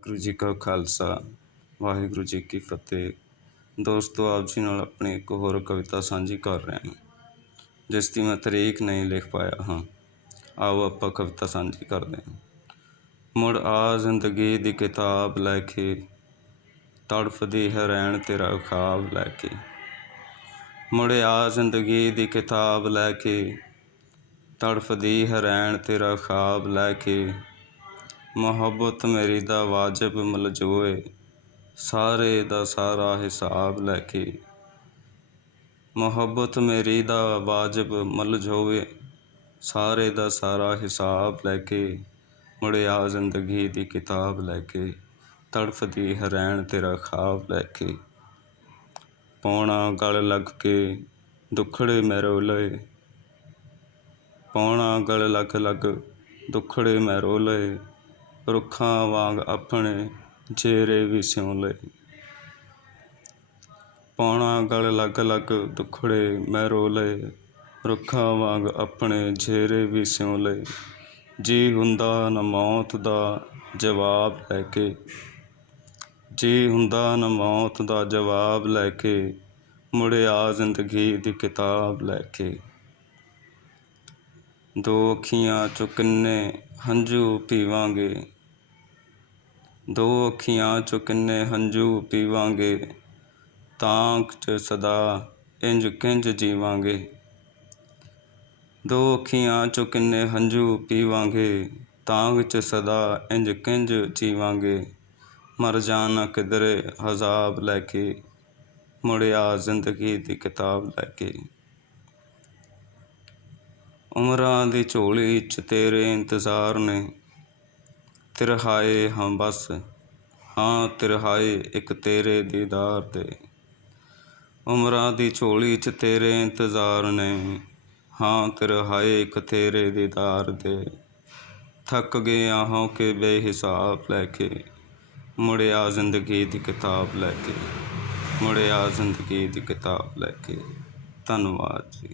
ਵਾਹਿਗੁਰੂ ਜੀ ਕਾ ਖਾਲਸਾ, ਵਾਹਿਗੁਰੂ ਜੀ ਕੀ ਫਤਿਹ। ਦੋਸਤੋ, ਆਪ ਜੀ ਨਾਲ ਆਪਣੀ ਇੱਕ ਹੋਰ ਕਵਿਤਾ ਸਾਂਝੀ ਕਰ ਰਿਹਾ ਹਾਂ, ਜਿਸ ਦੀ ਮੈਂ ਤਰੀਕ ਨਹੀਂ ਲਿਖ ਪਾਇਆ, ਹਾਂ। ਆਓ ਆਪਾਂ ਕਵਿਤਾ ਸਾਂਝੀ ਕਰਦੇ ਹਾਂ। ਮੁੜ ਆ ਜ਼ਿੰਦਗੀ ਦੀ ਕਿਤਾਬ ਲੈ ਕੇ, ਤੜਫਦੀ ਹੈ ਰਹਿਣ ਤੇਰਾ ਖਾਬ ਲੈ ਕੇ। ਮੁੜ ਆ ਜ਼ਿੰਦਗੀ ਦੀ ਕਿਤਾਬ ਲੈ ਕੇ, ਤੜਫਦੀ ਹੈ ਰਹਿਣ ਤੇਰਾ ਖਾਬ ਲੈ ਕੇ। ਮੁਹੱਬਤ ਮੇਰੀ ਦਾ ਵਾਜਬ ਮਲਜੋਏ, ਸਾਰੇ ਦਾ ਸਾਰਾ ਹਿਸਾਬ ਲੈ ਕੇ। ਮੁਹੱਬਤ ਮੇਰੀ ਦਾ ਵਾਜਬ ਮਲਜੋਏ, ਸਾਰੇ ਦਾ ਸਾਰਾ ਹਿਸਾਬ ਲੈ ਕੇ। ਮੁੜਿਆ ਜ਼ਿੰਦਗੀ ਦੀ ਕਿਤਾਬ ਲੈ ਕੇ ਤੜਫਦੀ ਹਰੈਣ ਤੇਰਾ ਖਾਬ ਲੈ ਕੇ। ਪੌਣਾ ਗਲ ਲੱਗ ਕੇ ਦੁਖੜੇ ਮੈਰੋ ਲਏ। ਪੌਣਾ ਗਲ ਲੱਗ ਲੱਗ ਦੁਖੜੇ ਮੈਰੋ ਲਏ। ਰੁੱਖਾਂ ਵਾਂਗ ਆਪਣੇ ਜੇਰੇ ਵੀ ਸਿਉਂ ਲਏ ਪੌਣਾ, ਗਲ ਲੱਗ ਦੁੱਖੜੇ ਦੁਖੜੇ ਮੈਰੋ ਲਏ, ਰੁੱਖਾਂ ਵਾਂਗ ਆਪਣੇ ਜੇਰੇ ਵੀ ਸਿਉਂ ਲਏ ਜੀ ਹੁੰਦਾ ਨਾ ਮੌਤ ਦਾ ਜਵਾਬ ਲੈ ਕੇ। ਜੀ ਹੁੰਦਾ ਨਾ ਮੌਤ ਦਾ ਜਵਾਬ ਲੈ ਕੇ, ਮੁੜਿਆ ਜ਼ਿੰਦਗੀ ਦੀ ਕਿਤਾਬ ਲੈ ਕੇ। ਦੋ ਅੱਖੀਆਂ ਚੋਂ ਕਿੰਨੇ ਹੰਝੂ ਪੀਵਾਂਗੇ। ਦੋ ਅੱਖੀਆਂ ਚੋਂ ਕਿੰਨੇ ਹੰਝੂ ਪੀਵਾਂਗੇ? ਤਾਂ ਚ ਸਦਾ ਇੰਝ ਕਿੰਝ ਜੀਵਾਂਗੇ? ਦੋ ਅੱਖੀਆਂ ਚੋਂ ਕਿੰਨੇ ਹੰਝੂ ਪੀਵਾਂਗੇ? ਤਾਂਗ ਚ ਸਦਾ ਇੰਝ ਕਿੰਝ ਜੀਵਾਂਗੇ? ਮਰ ਜਾਣਾ ਕਿਧਰੇ ਹਜ਼ਾਬ ਲੈ ਕੇ, ਮੁੜਿਆ ਜ਼ਿੰਦਗੀ ਦੀ ਕਿਤਾਬ ਲੈ ਕੇ। ਉਮਰਾਂ ਦੀ ਝੋਲੀ 'ਚ ਤੇਰੇ ਇੰਤਜ਼ਾਰ ਨੇ ਤਿਰਹਾਏ ਹਾਂ ਬਸ। ਹਾਂ ਤਿਰਹਾਏ ਇੱਕ ਤੇਰੇ ਦੀਦਾਰ ਦੇ ਉਮਰਾਂ ਦੀ ਝੋਲੀ 'ਚ ਤੇਰੇ ਇੰਤਜ਼ਾਰ ਨੇ। ਹਾਂ ਤਿਰਹਾਏ ਇੱਕ ਤੇਰੇ ਦੀਦਾਰ ਦੇ ਥੱਕ ਗਏ ਆਹੋਂ ਕੇ ਬੇਹਿਸਾਬ ਲੈ ਕੇ। ਮੁੜਿਆ ਜ਼ਿੰਦਗੀ ਦੀ ਕਿਤਾਬ ਲੈ ਕੇ। ਮੁੜਿਆ ਜ਼ਿੰਦਗੀ ਦੀ ਕਿਤਾਬ ਲੈ ਕੇ। ਧੰਨਵਾਦ ਜੀ।